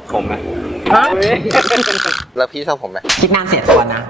ผมไหมแล้วพี่ชอบผมไหมคิดนานเสียตัวนะ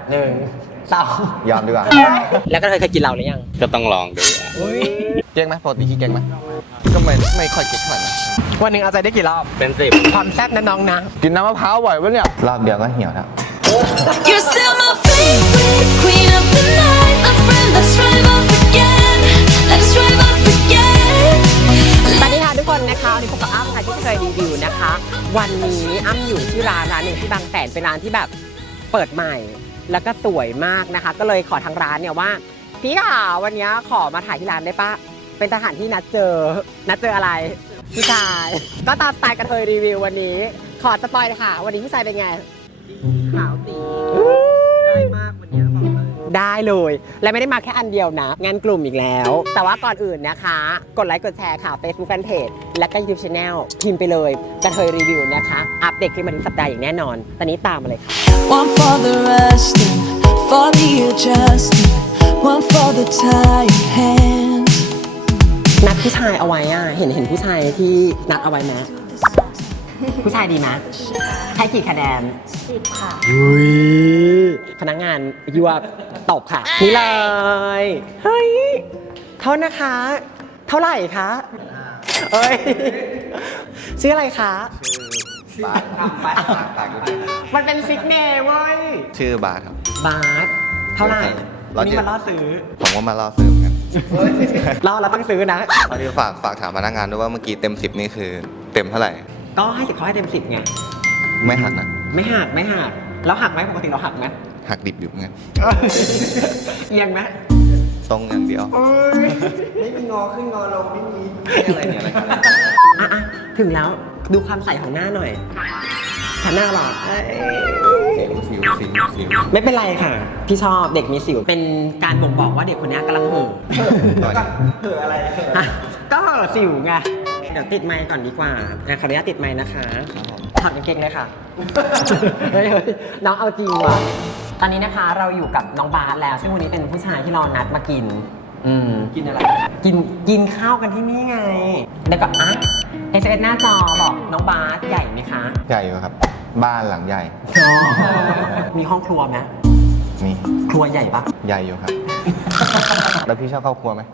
1 2 ยอมดีกว่าแล้วก็เคยกินเราหรือยังก็ต้องลองดูเก่งไหมปกติขี้เก่งไหมก็ไม่ค่อยเก่งเท่าไหร่นะวันหนึ่งเอาใจได้กี่รอบเป็น10 ความแซ่บนะน้องนะกินน้ำมะพร้าวบ่อยปะเนี่ยรอบเดียวก็เหี่ยวแล้ว You're still my favorite queen of the night, my friend. Let's drive off again. Let's drive off again. สวัสดีค่ะทุกคนนะคะวันนี้พบกับอ้ำค่ะที่เคยรีวิวนะคะ วันนี้อ้ำอยู่ที่ร้านหนึ่งที่บางแสนเป็นร้านที่แบบเปิดใหม่ แล้วก็สวยมากนะคะ ก็เลยขอทางร้านเนี่ยว่าพี่ค่ะวันนี้ขอมาถ่ายที่ร้านได้ปะเป็นสถานที่นัดเจออะไรผู้ชายก็ตามสไตล์กระเทยรีวิววันนี้ขอสปอยเลยค่ะวันนี้ผู้ชายเป็นไงขาวตีได้มากวันนี้บอกเลยได้เลยและไม่ได้มาแค่อันเดียวนะงานกลุ่มอีกแล้ว แต่ว่าก่อนอื่นนะคะกดไลค์กดแชร์ค่ะ Facebook Fanpage และก็ YouTube Channel พิมพ์ไปเลยกระเทยรีวิวนะคะอัปเดตคลิปมาทุกสัปดาห์อย่างแน่นอนตอนนี้ตามมาเลยค่ะ One for the resting, for the adjusting, one for the tired hands. นัดผู้ชายเอาไว้อะเห็นผู้ชายที่นัดเอาไว้ไหมผู้ชายดีไหมให้กี่คะแนน10 ค่ะพนักงานยั่วตบค่ะนี่เลยเฮ้ยโทษนะคะ เท่าไหร่คะเอ้ยชื่ออะไรคะบาสต่างกันมันเป็นซิกเนมเว้ยชื่อบาสครับบาสเท่าไหร่ร้วัอน ยนี้เจ็ดมาล่อซื้อผมก็มาล่อซื้อเหมือนกันล่อแล้วต้องซื้อนะพอดีฝากถามพนักงานด้วยว่าเมื่อกี้เต็ม10นี่คือเต็มเท่าไหร่ก็ให้10เขาให้เต็ม10ไงไม่หักนะไม่หักแล้วหักไหมปกติเราหักไหมหักดิบอยู่เหมือนกันเอียงไหมตรงอย่างเดียวไม่มีงอขึ้นงอลงไม่มีอะไรเนี่ยอะไรกันเนี่ยอ่ะถึงแล้วดูความใสของหน้าหน่อยหันหน้าหรอเอ้ยสิวไม่เป็นไรค่ะ พี่ชอบเด็กมีสิวเป็นการบ่งบอกว่าเด็กคนนี้กำลังเห่อหน่อยเห่ออะไรฮะก็เห่อสิวไงเดี๋ยวติดไมค์ก่อนดีกว่าขออนุญาตติดไมค์นะคะถอดกางเกงเลยค่ะ เฮ้ยน้องเอาจริงว่ะตอนนี้นะคะเราอยู่กับน้องบาสแล้วซึ่งวันนี้เป็นผู้ชายที่เรานัดมากินกินอะไรกินข้าวกันที่นี่ไงแล้วก็SMS หน้าจอบอกน้องบาสใหญ่ไหมคะใหญ่อยู่ครับ บ้านหลังใหญ่มีห้องครัวไหมมีครัวใหญ่ปะใหญ่อยู่ครับ แล้วพี่ชอบเข้าครัวไหม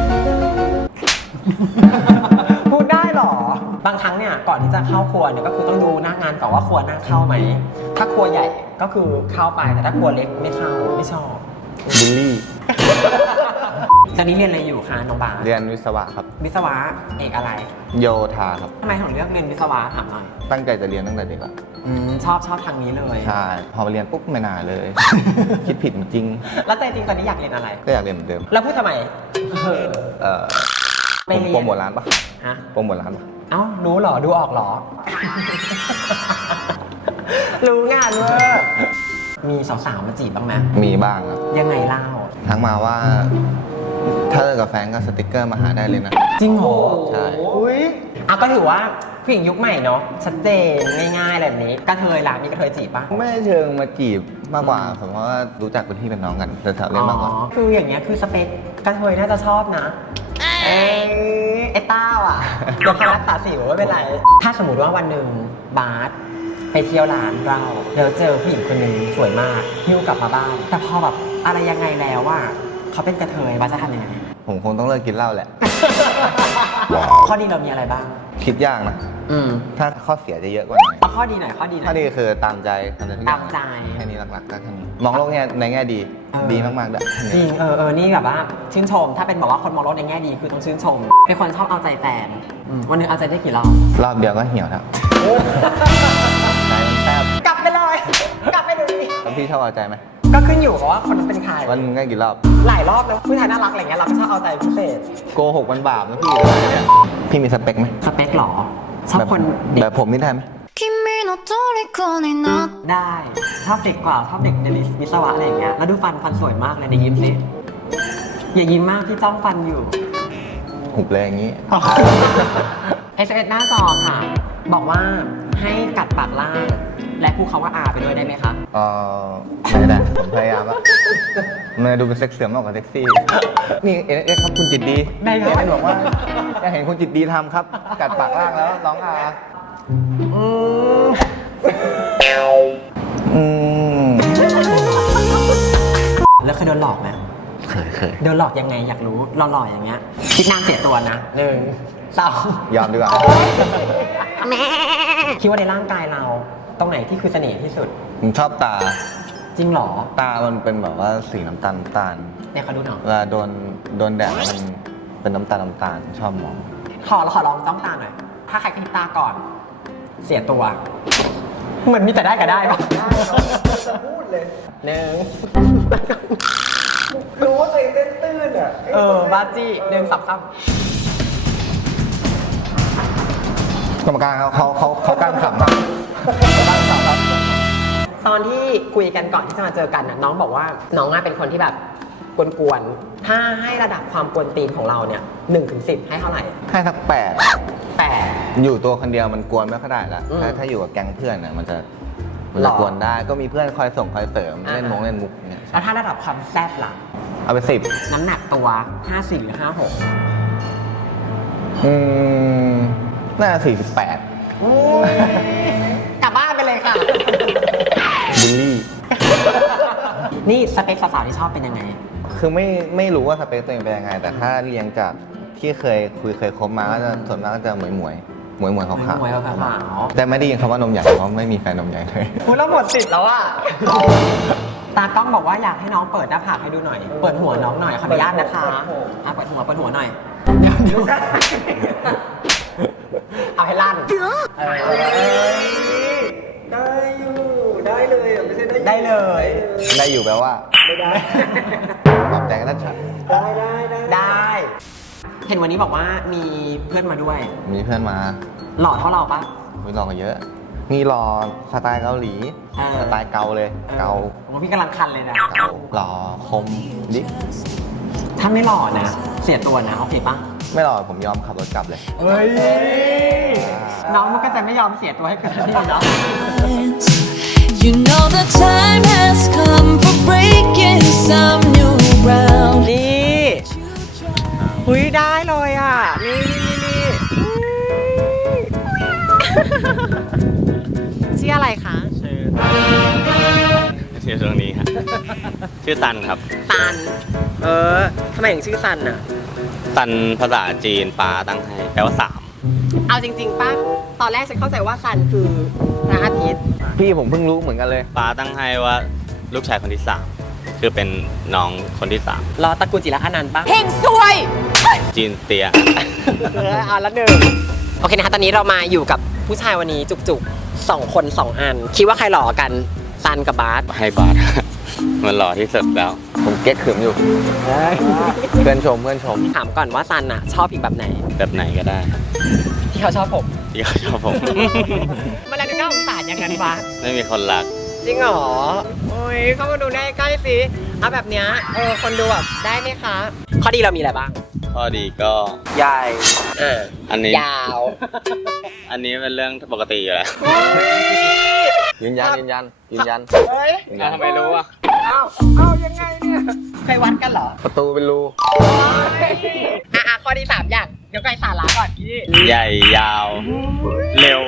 พูดได้เหรอบางครั้งเนี่ยก่อนที่จะเข้าครัวเนี่ยก็คือต้องดูหน้างานก่อนว่าครัวน่าเข้าไหมถ้าครัวใหญ่ก็คือเข้าไปแต่ถ้าครัวเล็กไม่เข้าไม่ชอบบูลลี่ตอนนี้เรียนอะไรอยู่คะน้องบาสเรียนวิศวะครับวิศวะเอกอะไรโยธาครับทำไมถึงเลือกเรียนวิศวะถามหน่อยตั้งใจจะเรียนตั้งแต่เด็กอะชอบทางนี้เลยใช่ พอมาเรียนปุ๊บไม่น่าเลย คิดผิดจริงแล้วใจจริงตอนนี้อยากเรียนอะไรก็อยากเรียนเหมือนเดิมแล้วพูดทำไมผมโปรโมทร้านปะฮะโปรโมทร้านปะเอ้ารู้เหรอดูออกเหรอ รู้งานเว้ยมีสาวๆมาจีบบ้างไหมมีบ้างครับยังไงเล่าทักมาว่า ถ้าเลิกกับแฟนก็สติกเกอร์มาหาได้เลยนะจริงเหรอใช่อุ้ยก็ถือว่าผู้หญิงยุคใหม่เนาะชัดเจนง่ายๆแบบนี้กระเทยล่ะมีกระเทยจีบปะไม่เชิงมาจีบมากกว่าผมว่ารู้จักเป็นพี่เป็นน้องกันแต่แถวเล่นมากกว่าคืออย่างเงี้ยคือสเปคกระเทยน่าจะชอบนะเอ้ต้าอ่ะเดี๋ยวเขารักษาสิวไม่เป็นไรถ้าสมมติว่าวันหนึ่งบาสไปเที่ยวร้านเราเดี๋ยวเจอผู้หญิงคนหนึ่งสวยมากหิ้วกลับมาบ้านแต่พอแบบอะไรยังไงแล้วว่าเขาเป็นกระเทยบาสจะทำยังไงผมคงต้องเลิกกินเหล้าแหละข้อดีเรามีอะไรบ้างคิดยากนะ ถ้าข้อเสียจะเยอะกว่าหน่อยเอาข้อดีหน่อยข้อดีหน่ข้ออยดีคือตามใจทำได้ทุกอย่างตามใจแค่นี้หลักๆก็แค่นี้มองโลกในแง่ดี ดีมากๆด้วยจริงนี่แบบว่าชื่นชม ถ้าเป็นบอกว่าคนมองโลกในแง่ดีคือต้องชื่นชม เป็นคนชอบเอาใจแฟนวันหนึงเอาใจได้กี่รอบรอบเดียวก็เหี่ยวแล้วใจมันแทบกลับไปเลย กลับไปดูดิแล้วพี่ชอบเอาใจไหมก็ขึ้นอยู่กับว่าคนนั้นเป็นใครวันนึงได้กี่รอบหลายรอบแล้วผู้ชายน่ารักอะไรเงี้ยเราก็ชอบเอาใจพิเศษโกหกมันบาปนะพี่เนี่ยพี่มีสเปคไหมสเปคหรอ ชอบคนเด็แบก君の虜になっบผมนี่ได้ไหมได้ชอบเด็กกว่าชอบเด็กในวิศวะอะไรอย่างเงี้ยแล้วดูฟันสวยมากเลยในยิ้มสิอย่ายิ้มมากพี่จ้องฟันอยู่หุบเลยอย่างนี้ SMS หน้าจอค่ะ บอกว่าให้กัดปากล่าง และพูดคาว่า R ไปด้วยได้ไหมคะไม่ได้ผมพยายามแล้วมันดูเป็นเซ็กเสื่อมมากกว่าเซ็กซี่ นี่เอ๊ะครับคุณจิตดีได้ครับเห็นบอกว่าอยากเห็นคุณจิตดีทำครับ กัดปากล่างแล้วร้องอาหลอกไหมเคยโดนหลอกยังไงอยากรู้หล่อๆอย่างเงี้ยคิดนานเสียตัวนะ1 2 ยอมดีกว่าคิดว่าในร่างกายเราตรงไหนที่คือเสน่ห์ที่สุดผมชอบตาจริงเหรอตามันเป็นแบบว่าสีน้ำตาลเนี่ยเขาดูหน่อยเวลาโดนแดดมันเป็นน้ำตาลชอบมองขอลองจ้องตาหน่อยถ้าใครกระพริบตาก่อน เสียตัวเหมือนมีแต่ได้กับได้ปะจะพูดเลย1 รู้ว่าตัวเองเต้นตื้นอ่ะบาจี้1 2 3 กรรมการเขาการขำครับตอนที่คุยกันก่อนที่จะมาเจอกันน่ะน้องบอกว่าน้องเป็นคนที่แบบกวนๆถ้าให้ระดับความกวนตีนของเราเนี่ย1 ถึง 10ให้เท่าไหร่ให้สัก8 8 อยู่ตัวคนเดียวมันกวนไม่ค่อยได้ละอืมถ้าอยู่กับแก๊งเพื่อนน่ะมันจะหรอกวนได้ก็มีเพื่อนคอยส่งคอยเสริมเล่นมุกเนี่ยแล้วถ้าระดับความแซ่บล่ะเอาไปน้ำหนักตัว54หรือ56 น่าจะ48 กลับบ้านไปเลยค่ะบูลลี่นี่สเปคสาวๆที่ชอบเป็นยังไงคือไม่รู้ว่าสเปคตัวเองเป็นยังไง แต่ถ้าเรียงจากที่เคยคบมาก็จะส่วนมากก็จะหมวยขาวหมวยขาวๆแต่ไม่ได้ยินคำว่านมใหญ่เพราะไม่มีแฟนนมใหญ่เลยพูดแล้วหมดสิทธิ์แล้วอ่ะ ตากล้องบอกว่าอยากให้น้องเปิดหน้าผากให้ดูหน่อย เปิดหัวน้องหน่อยขออนุญาตนะคะเปิดหัวหน่อย เดี๋ยวเอาให้ลั่นได้อยู่ได้เลยอ่ะไม่ใช่ได้เลยได้อยู่แปลว่าไม่ได้ปรับใจกันได้ชัดได้ เห็นวันนี้บอกว่ามีเพื่อนมาด้วยมีเพื่อนมาหล่อเท่าเราปะมีรอกันเยอะ มีรอสไตล์เกาหลี สไตล์เกาเลย เกาผมว่าพี่กำลังคันเลยนะรอคมดิถ้าไม่หล่อนะ เสียตัวนะโอเคปะไม่รอผมยอมขับรถกลับเลยเฮ้ย น้องมันก็จะไม่ยอมเสียตัวให้เกิดที่เนาะ You know the time has come for breaking some new ground. นี่หุยได้เลยอ่ะ นี่ชื่ออะไรคะชื่อตรงนี้ครับ ชื่อซันครับซัน ทำไมถึงชื่อซันอ่ะซันภาษาจีนปาตั้งให้แปลว่าสามเอาจริงๆป่ะ ตอนแรกฉันเข้าใจว่าซันคือพระอาทิตย์พี่ผมเพิ่งรู้เหมือนกันเลยปาตั้งให้ว่าลูกชายคนที่สามคือเป็นน้องคนที่สามรอตระกูลจิระอนันต์ป่ะเฮงซวยจีนเตียเอาละหนึ่งโอเคนะคะตอนนี้เรามาอยู่กับผู้ชายวันนี้จุกๆ2 คน 2 อัน คิดว่าใครหล่อกันซันกับบาสให้บาท มันหล่อที่สุดแล้วผมเก็ตขึมอยู่ เพื่อนชมถามก่อนว่าซันอะชอบอีกแบบไหนแบบไหนก็ได้ที่เขาชอบผมที่เขาชอบผมมันแล้วดูน่าสงสารอย่างนั้นปะไม่มีคนรักจริงเหรอโอ้ยเข้ามาดูได้ใกล้สิเอาแบบเนี้ยคนดูแบบได้ไหมคะ ข้อดีเรามีอะไรบ้างข้อดีก็ใหญ่อันนี้ยาวอันนี้เป็นเรื่องปกติอยู่แล้วยืนยันเฮ้ยทำไมรู้อ่ะเอายังไงเนี่ยเคยวัดกันเหรอประตูเป็นรูข้อที่3อย่างเดี๋ยวไกลสาระก่อนพี่ใหญ่ยาว เร็ว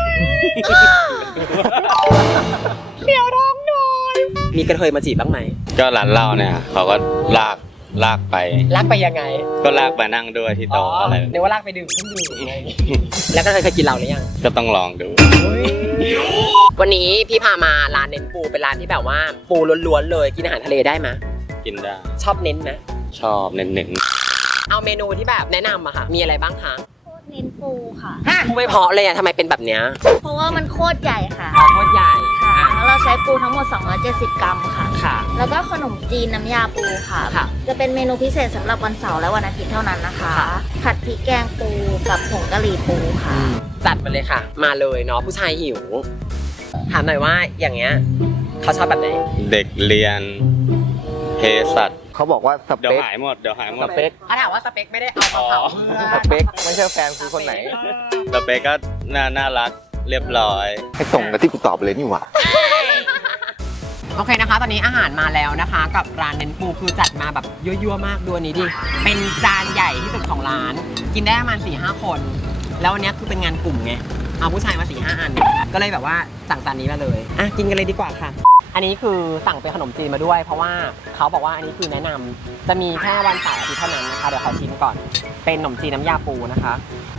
เสียวร้องหน่อยมีกระเทยมาจีบบ้างไหมก็ร้านเหล้าเนี่ยเขาก็ลากไปลากไปยังไงก็ลากไปนั่งด้วยที่โต๊ะอะไรเดี๋ยวว่าลากไปดื่มเครื่องดื่มอะไรอย่างงี้แล้วกระเทยเคยกินเราหรือยังก็ต้องลองดูวันนี้พี่พามาร้านเน้นปูเป็นร้านที่แบบว่าปูล้วนๆเลยกินอาหารทะเลได้ไหมกินได้ชอบเน้นนะชอบเน้นเอาเมนูที่แบบแนะนำอะค่ะมีอะไรบ้างคะเน้นปูค่ะปูไม่เพาะเลยอะทำไมเป็นแบบเนี้ยเพราะว่ามันโคตรใหญ่ค่ะโคตรใหญ่ค่ะแล้วเราใช้ปูทั้งหมด 270 กรัมค่ะค่ะแล้วก็ขนมจีนน้ำยาปูค่ะค่ะจะเป็นเมนูพิเศษสำหรับวันเสาร์และวันอาทิตย์เท่านั้นนะคะค่ะผัดพริกแกงปูกับผงกะหรี่ปูค่ะจัดมาเลยค่ะ มาเลยเนาะผู้ชายหิว ถามหน่อยว่าอย่างเงี้ยเขาชอบแบบไหนๆ เด็กเรียนเภสัชเขาบอกว่าสเดี๋ยวเปคหายหมดสเปคเขาถามว่าสเปคไม่ได้เอามาเผาเพื่อสเปคไม่ใช่แฟนคือคนไหนสเปคก็น่ารักเรียบร้อยให้ส่งกับที่กูตอบเลยนี่หว่าโอเคนะคะ ตอนนี้อาหารมาแล้วนะคะ กับร้านเน้นปูคือจัดมาแบบยั่วๆมากดูอันนี้ดิ เป็นจานใหญ่ที่สุดของร้าน กินได้ประมาณ 4-5 คน แล้ววันนี้คือเป็นงานกลุ่มไง เอาผู้ชายมา 4-5 อัน ก็เลยแบบว่าสั่งจานนี้มาเลย อ่ะกินกันเลยดีกว่าค่ะอันนี้คือสั่งเป็นขนมจีนมาด้วย เพราะว่าเขาบอกว่าอันนี้คือแนะนำจะมีแค่วันเสาร์อาทิตย์เท่านั้นนะคะ เดี๋ยวขอชิมก่อน เป็นขนมจีนน้ำยาปูนะคะ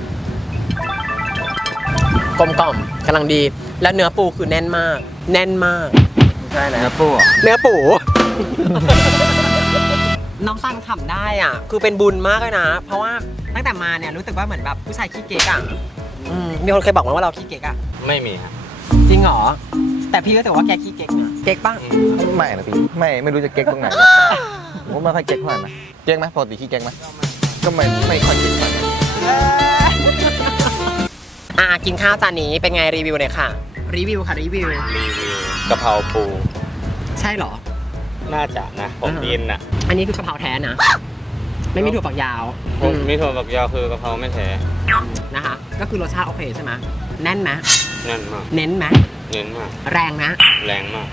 กลมกล่อมกำลังดี แล้วเนื้อปูคือแน่นมาก แน่นมากใช่แล้วปูเนื้อปู น้องซันขำได้อ่ะ คือเป็นบุญมากเลยนะ เพราะว่าตั้งแต่มาเนี่ยรู้สึกว่าเหมือนแบบผู้ชายขี้เก๊กอ่ะมีคนเคยบอกว่าเราขี้เก๊กอ่ะไม่มีครับจริงเหรอ แต่พี่ก็รู้สึกว่าแกขี้เก๊กนะเก๊กบ้างไม่นะพี่ไม่รู้จะเก๊กตรงไหนผมไม่ค่อยเก๊กเท่าไหร่นะเก๊กไหมปกติขี้เก๊กไหมก็ไม่ค่อยเก๊กเท่าไหร่กินข้าวจานนี้เป็นไงรีวิวเลยค่ะ รีวิวค่ะรีวิวรีวิวกะเพราปูใช่เหรอน่าจะนะผมกินนะอันนี้คือกะเพราแท้นะ ไม่มีถั่วฝักยาวผมมีถั่วฝักยาวคือกะเพราไม่แท้นะคะ ก็คือรสชาติโอเคใช่ไหมแน่นไหมแน่นมากเน้นไหมเน้นมากแรงนะแรงมาก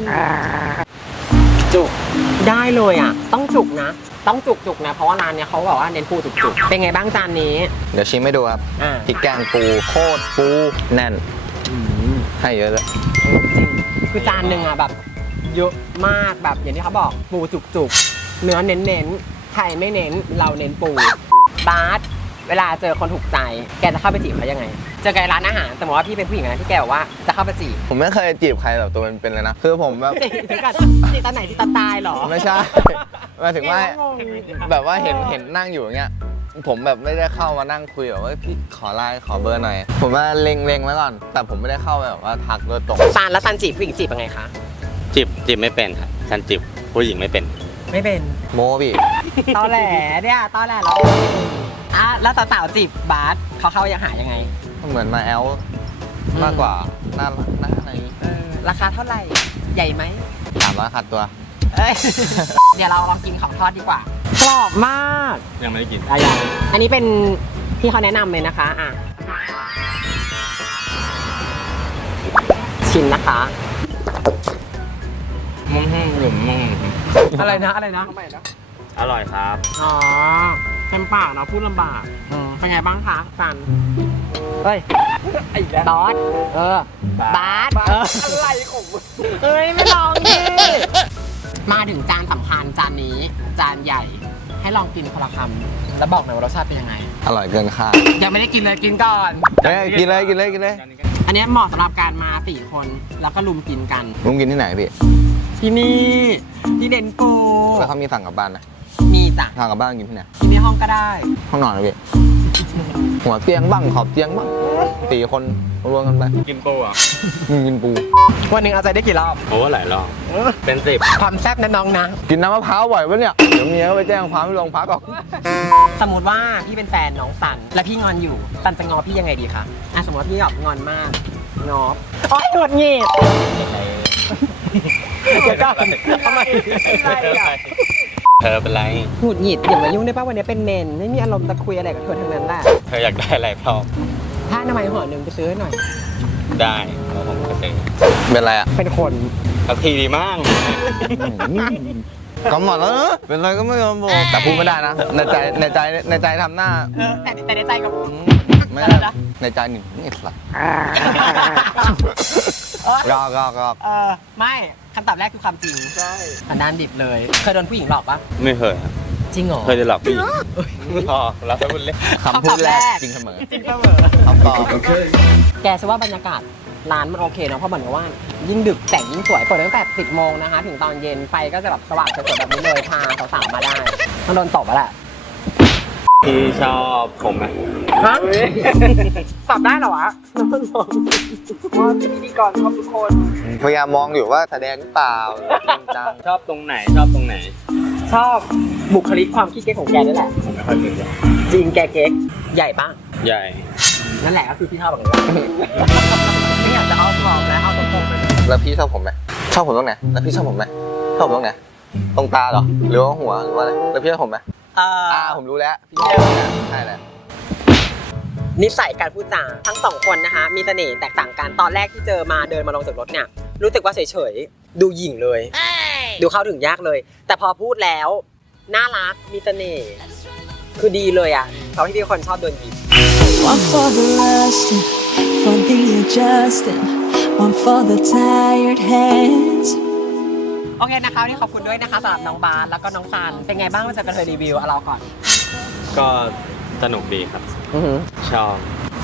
จุกได้เลยอ่ะ ต้องจุกนะ ต้องจุกนะ เพราะว่าร้านเนี้ยเขาบอกว่าเน้นปูจุกๆเป็นไงบ้างจานนี้เดี๋ยวชิมให้ดูครับ พริกแกงปูโคตรปูแน่นให้เยอะเลยจริงคือจานหนึ่งอ่ะแบบเยอะมากแบบอย่างที่เขาบอกปูจุกๆเนื้อเน้นๆไข่ไม่เน้นเราเน้นปูบาสเวลาเจอคนถูกใจแกจะเข้าไปจีบเขายังไง เจอแกร้านอาหารแต่บอกว่าพี่เป็นผู้หญิงนะที่แกบอกว่าจะเข้าไปจีบผมไม่เคยจีบใครแบบตัวเป็นๆเลยนะคือผมแบบจีบกันจีบตอนไหนจีบตอนตายเหรอไม่ใช่หมายถึงว่าแบบว่าเห็นนั่งอยู่อย่างเงี้ยผมแบบไม่ได้เข้ามานั่งคุยแบบว่าพี่ขอไลน์ขอเบอร์หน่อยผมว่าเล็งไว้ก่อน แต่ผมไม่ได้เข้าไปแบบว่าทักโดยตรงซันแล้วซันจีบผู้หญิงจีบยังไงคะจีบไม่เป็นครับฉันจีบผู้หญิงไม่เป็นไม่เป็นโมพี่ตอแหลเนี่ยตอแหลแล้วแล้วสาวๆจีบบาสเขาเข้ายังหายังไงเหมือนมาแอลมากกว่าน่ารักน่าอะไรอย่างงี้ราคาเท่าไหร่ใหญ่ไหม 300คัดตัวเอ้ย เดี๋ยวเราลองกินของทอดดีกว่า กรอบมากยังไม่ได้กินอันนี้เป็นที่เขาแนะนำเลยนะคะชิมนะคะ อะไรนะอร่อยครับอ๋อเต็มปากเนาะพูดลำบากเป็นไงบ้างคะซันเฮ้ยบอสบาสอะไรของมึงเฮ้ยไม่ลองดิมาถึงจานสำคัญจานนี้จานใหญ่ให้ลองกินคนละคำแล้วบอกหน่อยว่ารสชาติเป็นยังไงอร่อยเกินคาดยังไม่ได้กินเลยกินก่อนกินเลยอันนี้เหมาะสำหรับการมา4 คนแล้วก็ลุมกินกันลุงกินที่ไหนพี่ที่นี่ที่เด่นปูแล้วเขามีสั่งกลับบ้านนะมีจ้ะสั่งกลับบ้านกินที่ไหนที่ในห้องก็ได้ห้องนอนนะพี่ หัวเตียงบ้างขอบเตียงบ้าง4 คนรวมกันไปกินปูอ่ะกินปูวันหนึ่งเอาใจได้กี่รอบโอ้หลายรอบเป็น10 ความแซ่บนะน้องนะกินน้ำมะพร้าวบ่อยปะเนี่ยเดี๋ยวเมียก็ไปแจ้งความที่โรงพักหรอกสมมติว่าพี่เป็นแฟนน้องซันและพี่งอนอยู่ซันจะงอพี่ยังไงดีคะสมมติว่าพี่แบบงอนมากงอโอ๊ยหงุดหงิดเดี๋ยวก่อนทำไมอะไรอ่ะเธอเป็นไรหงุดหงิดอย่ามายุ่งได้ป่ะวันนี้เป็นเมนไม่มีอารมณ์จะคุยอะไรกับเธอทั้งนั้นแหละเธออยากได้อะไรพร้อมถ้าทำไมยห่อหนึ่งไปซื้อให้หน่อยได้แล้วผมก็ซื้อเป็นไรอ่ะเป็นคนสักทีดีมั้งก็หมดแล้วนะเป็นไรก็ไม่ยอมบอกแต่พูดไม่ได้นะ ในใจทำหน้าแต่ในใจกับไม่ได้ในใจหนึ่งนี่สัสรอไม่คำตอบแรกคือความจริงใช่อันด้านดิบเลยเคยโดนผู้หญิงหลอกปะไม่เคยครับจริงเหรอเคยจะหลอกผู้หญิงอ๋อเราไปพูดเล่นคำพูดแรกจริงเสมอจริงเสมอคำตอบแกจะว่าบรรยากาศร้านมันโอเคเนาะเพราะเหมือนกับว่ายิ่งดึกแต่งยิ่งสวยเปิดตั้งแต่10 โมงนะคะถึงตอนเย็นไฟก็จะแบบสว่างสวยๆแบบนี้เลยพาสาวๆมาได้ต้องโดนตบแล้วแหละพี่ชอบผมไหมฮะตอบได้เหรอวะน้องว่าพิธีกรชอบทุกคนพยายามมองอยู่ว่าแสดงหรือเปล่าจริงจังชอบตรงไหนชอบตรงไหนชอบบุคลิกความขี้เก๊กของแกนั่นแหละผมไม่ค่อยเก่งจริงแกเก๊กใหญ่ปะใหญ่นั่นแหละก็คือที่ชอบแบบนี้ไม่อยากจะเอาตัวออกแล้วเอาตรงๆเลยแล้วพี่ชอบผมไหมชอบผมตรงไหนแล้วพี่ชอบผมไหมชอบผมตรงไหนตรงตาเหรอหรือว่าหัวหรือว่าอะไรแล้วพี่ชอบผมไหมผมรู้แล้วพี่ชอบผมแล้วใช่แหละนิสัยการพูดจาทั้งสองคนนะคะมีเสน่ห์แตกต่างกันตอนแรกที่เจอมาเดินมาลงจากรถเนี่ยรู้สึกว่าเฉยๆดูหยิ่งเลยดูเข้าถึงยากเลย แต่พอพูดแล้วน่ารักมีเสน่ห์คือดีเลยอ่ะเขาที่พี่คนชอบโดนหยิบ One for the lusting, for the adjusting, one for the tired hands. โอเคนะคะวันนี่ขอบคุณด้วยนะคะสำหรับน้องบาสแล้วก็น้องซันเป็นไงบ้างมาเจอกระเทยรีวิวเอาเราก่อนก็สนุกดีครับ ชอบ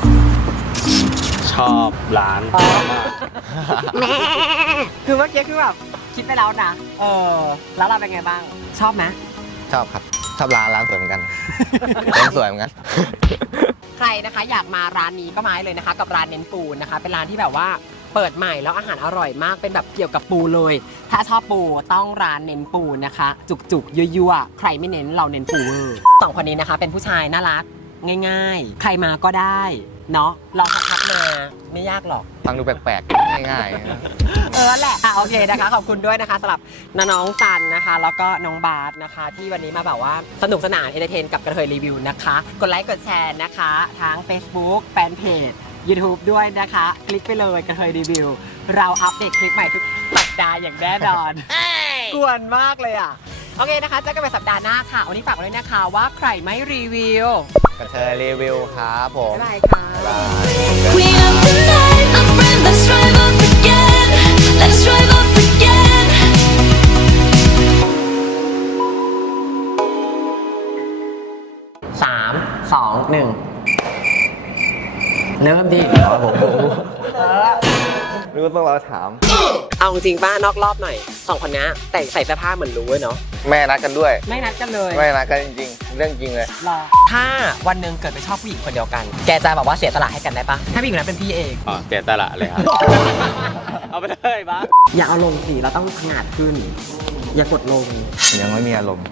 ร้านมากคือเมื่อกี้คือแบบคิดไปแล้วนะแล้วเราเป็นไงบ้างชอบไหมชอบครับชอบร้านสวยเหมือนกัน ร้านสวยเหมือนกันใครนะคะอยากมาร้านนี้ก็มาได้เลยนะคะ กับร้านเน้นปูนะคะ เป็นร้านที่แบบว่าเปิดใหม่แล้วอาหารอร่อยมากเป็นแบบเกี่ยวกับปูเลย ถ้าชอบปูต้องร้านเน้นปูนะคะ จุกๆยั่วๆใครไม่เน้นเราเน้นปูเวอร์สองคนนี้นะคะ เป็นผู้ชายน่ารักง่ายๆ ใครมาก็ได้เนาะเราทักมาไม่ยากหรอกฟังดูแปลกๆ ง่ายๆแหละโอเคนะคะขอบคุณด้วยนะคะสำหรับน้องซันนะคะ แล้วก็น้องบาสนะคะ ที่วันนี้มาแบบว่าสนุกสนานเอนเตอร์เทนกับกระเทยรีวิวนะคะกดไลค์กดแชร์นะคะทั้ง Facebook แฟนเพจ YouTube ด้วยนะคะ คลิกไปเลยกระเทยรีวิวเราอัปเดตคลิปใหม่ทุกสัปดาห์อย่างแน่นอน กวนมากเลยอ่ะโอเคนะคะเจอกันใหม่สัปดาห์หน้าค่ะวันนี้ฝากไว้ด้วยนะคะว่าใครไม่รีวิวกระเทยรีวิวครับผมบ๊ายบายค่ะ Queen of the night, my friend, let's drive off again. Let's drive off again. 3 2 1เริ่มดิรู้ว่าต้องเราถามเอาจริงป้านอกรอบหน่อยสองคนนี้แต่งใส่เสื้อผ้าเหมือนรู้เลยเนาะแม่นัดกันด้วยไม่นัดกันเลยไม่นัดกันจริงๆ เรื่องจริงเลยรอถ้าวันหนึ่งเกิดไปชอบผู้หญิงคนเดียวกัน แกจะแบบว่าเสียสละให้กันได้ปะถ้าผู้หญิงคนนั้นเป็นพี่เองอ๋อเสียสละเลยครับ เอาไปเลยบ้าอย่าเอาลงสิเราต้องขนาดขึ้น อย่ากดลงยังไม่มีอารมณ์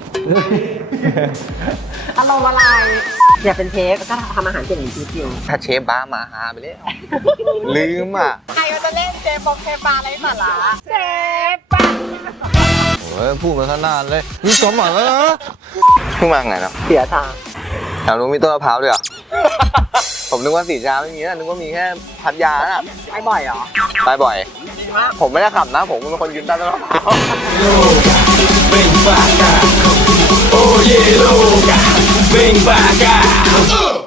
อารมณ์อะไรอย่าเป็นเชฟก็ทำอาหารเก่งจริงถ้าเชฟบ้ามาหาไปแล้ว ลืมอ่ะใครจะเล่นเชฟบอกเชฟปลาอะไรสาระเชฟปลาโอ้ยพูดมาขนาดเลยนี่สมหวังแล้วนะเพิ่งมาไงเนาะเสียชาแถวนู้นมีต้นมะพร้าวด้วยเหรอ ผมนึกว่าสีชาไม่มีนะนึกว่ามีแค่พัทยาน่ะไปบ่อยเหรอไปบ่อยดีมากผมไม่ได้ขับนะ ผมเป็นคนยืนใต้ต้นมะพร้าว Vem pra cá, oh yeah, louca, vem pra cá.